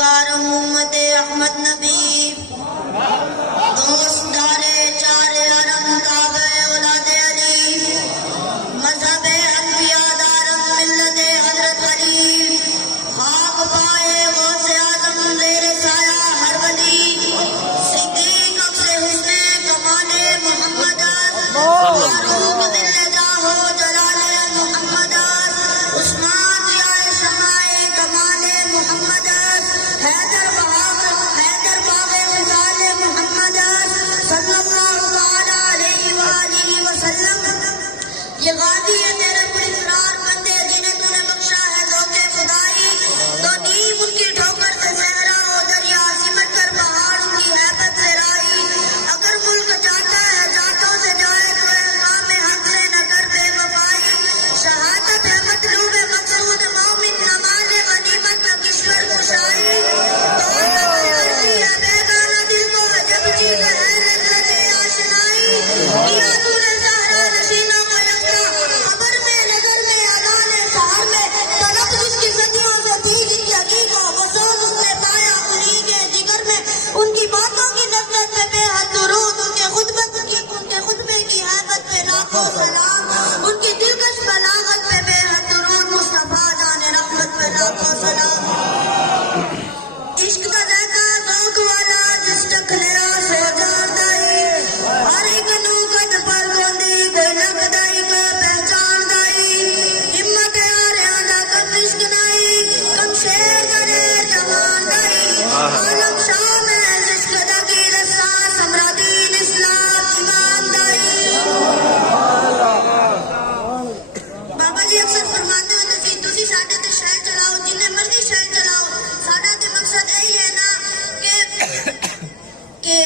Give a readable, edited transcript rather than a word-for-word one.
پروردگار امت احمد نبی دوست دارے چار عرم تابع اولاد علی مذہب انبیاء دارم ملت حضرت علی خاک پائے غوث اعظم زیر سایہ ہر ولی صدیق اکس حسن کمال محمد فاروق دل جاہو جلال محمد عثمان ضیاء شمع کمال محمد حیدر باغ مثال محمد صلی اللہ تعالی علیہ وآلہ وسلم یہ غازی ہے تیرے پراسرار بندے جنہیں تو نے بخشا ہے ذوق خدائی تو نیم ان کی ٹھوکر سے صحرا ہو دریا سمٹ کر پہاڑ ان کی ہیبت سے رائی اگر ملک جاتا ہے جاتوں سے جائے تو احکام حق سے نہ کر بے وفائی شہادت ہے مطلوب مقصود مومن نماز غنیمت کا کشور کشائی تو عرضی ہے بیگانہ دل کو عجب چیز ہے لذت آشنائی کیا تو نے زہرا نشینہ کو یکتا خبر میں نظر میں اذان سحر میں طلب جس کی صدیوں سے تھی جن کی حقیقت وصول اس نے پایا انہی کے جگر میں ان کی باتوں کی نفرت پہ بے حد درود ان کے خطبے کی حیبت پہ لاکھوں سلام ان کی دلکش بلاغت پہ بے حد درود مصطفیٰ جان رحمت پہ لاکھوں سلام عشق کا ذائقہ ذوق والا جس ٹکھلیا سو جاندائی ہر ایک نوکت پر گوندی کوئی لگدائی کو پہچان دائی ہمت آریاں دا کم عشق نائی کم شیر درے جوان دائی عالم شام ہے عشق دا کی رسا سمرادین اسلام ایمان دائی بابا جی اکثر فرماتے ہوتے تھے تسی ساڈے تے شہر چلاؤ جنہیں مرضی شہر چلاؤ ساڈا تے مقصد یہی ہے نا کہ